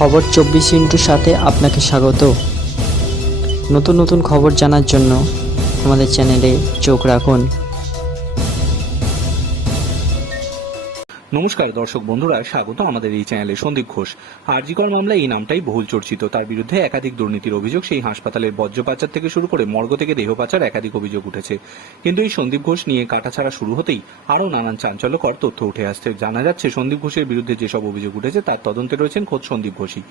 খবর 24 সাথে আপনাকে স্বাগত। নতুন নতুন খবর জানার জন্য আমাদের চ্যানেলে চোখ রাখুন। নমস্কার দর্শক বন্ধুরা, স্বাগত আমাদের এই চ্যানেলে। সন্দীপ ঘোষ আর.জি. কর মামলা, এই নামটাই বহুল চর্চিত। তার বিরুদ্ধে একাধিক দুর্নীতির অভিযোগ, সেই হাসপাতালের বর্জ্য পাচার থেকে শুরু করে মর্গ থেকে দেহ পাচার একাধিক অভিযোগ উঠেছে। কিন্তু এই সন্দীপ ঘোষ নিয়ে কাটাছাড়া শুরু হতেই আরও নানান চাঞ্চল্যকর তথ্য উঠে আসছে। জানা যাচ্ছে সন্দীপ ঘোষের বিরুদ্ধে যেসব অভিযোগ উঠেছে তার তদন্তে রয়েছেন খোদ সন্দীপ ঘোষই।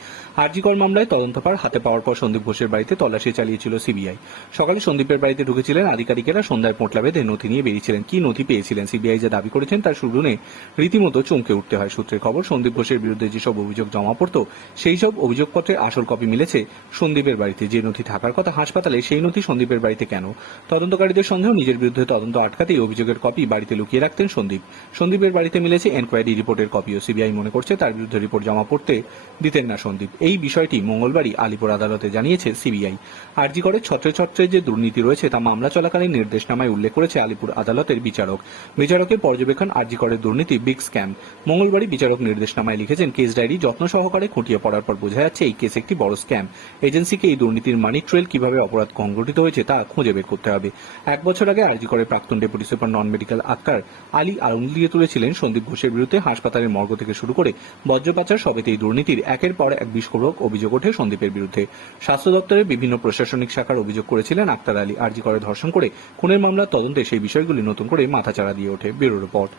আর.জি. কর মামলায় তদন্তভার হাতে পাওয়ার পর সন্দীপ ঘোষের বাড়িতে তল্লাশি চালিয়েছিল সিবিআই। সকালে সন্দীপের বাড়িতে ঢুকেছিলেন আধিকারিকেরা, সন্ধ্যায় পোঁটলা বেঁধে নথি নিয়ে বেরিয়েছিলেন। কি নথি পেয়েছিলেন, সিবিআই যে দাবি করেছেন তার শুনে রীতিমতো চমকে উঠতে হয়। সূত্রের খবর, সন্দীপ ঘোষের বিরুদ্ধে যেসব অভিযোগ জমা পড়ত সেই সব অভিযোগপত্রের আসল কপি মিলেছে সন্দীপের বাড়িতে। যে নথি থাকার কথা হাসপাতালে, সেই নথি সন্দীপের বাড়িতে কেন? তদন্তকারীদের সন্দেহ, নিজের বিরুদ্ধে তদন্ত আটকাতেই অভিযোগের কপি বাড়িতে লুকিয়ে রাখতেন সন্দীপ। সন্দীপের বাড়িতে মিলেছে এনকোয়ারি রিপোর্টের কপিও। সিবিআই মনে করছে তার বিরুদ্ধে রিপোর্ট জমা পড়তে দিতেন না সন্দীপ। এই বিষয়টি মঙ্গলবারই আলিপুর আদালতে জানিয়েছে সিবিআই। আর.জি. করের ছত্রে ছত্রে যে দুর্নীতি রয়েছে তা মামলা চলাকালীন নির্দেশনামায় উল্লেখ করেছে আলিপুর আদালতের বিচারক। বিচারকের পর্যবেক্ষণ, আর.জি. করের দুর্নীতি বিগ স্ক্যাম। মঙ্গলবারই বিচারক নির্দেশনামায় লিখেছেন, কেস ডায়েরি যত্ন সহকারে খুঁটিয়ে পড়ার পর বোঝা যাচ্ছে এই কেস একটি বড় স্ক্যাম। এজেন্সিকে এই দুর্নীতির মানি ট্রেল, কিভাবে অপরাধ সংঘটিত হয়েছে তা খুঁজে বের করতে হবে। 1 বছর আগে আর.জি. করের প্রাক্তন deputy super non medical Akhtar Ali আঙুল দিয়ে তুলেছিলেন সন্দীপ ঘোষের বিরুদ্ধে। হাসপাতালের মর্গ থেকে শুরু করে বর্জ্য পাচার সবেতেই দুর্নীতির একের পর এক বিস্ফোরক অভিযোগ ওঠে সন্দীপের বিরুদ্ধে। স্বাস্থ্য দপ্তরের বিভিন্ন প্রশাসনিক শাখার অভিযোগ করেছিলেন আক্তার আলী। আর.জি. করে ধর্ষণ করে খুনের মামলার তদন্তে সেই বিষয়গুলি নতুন করে মাথাচাড়া দিয়ে ওঠে। Bureau report.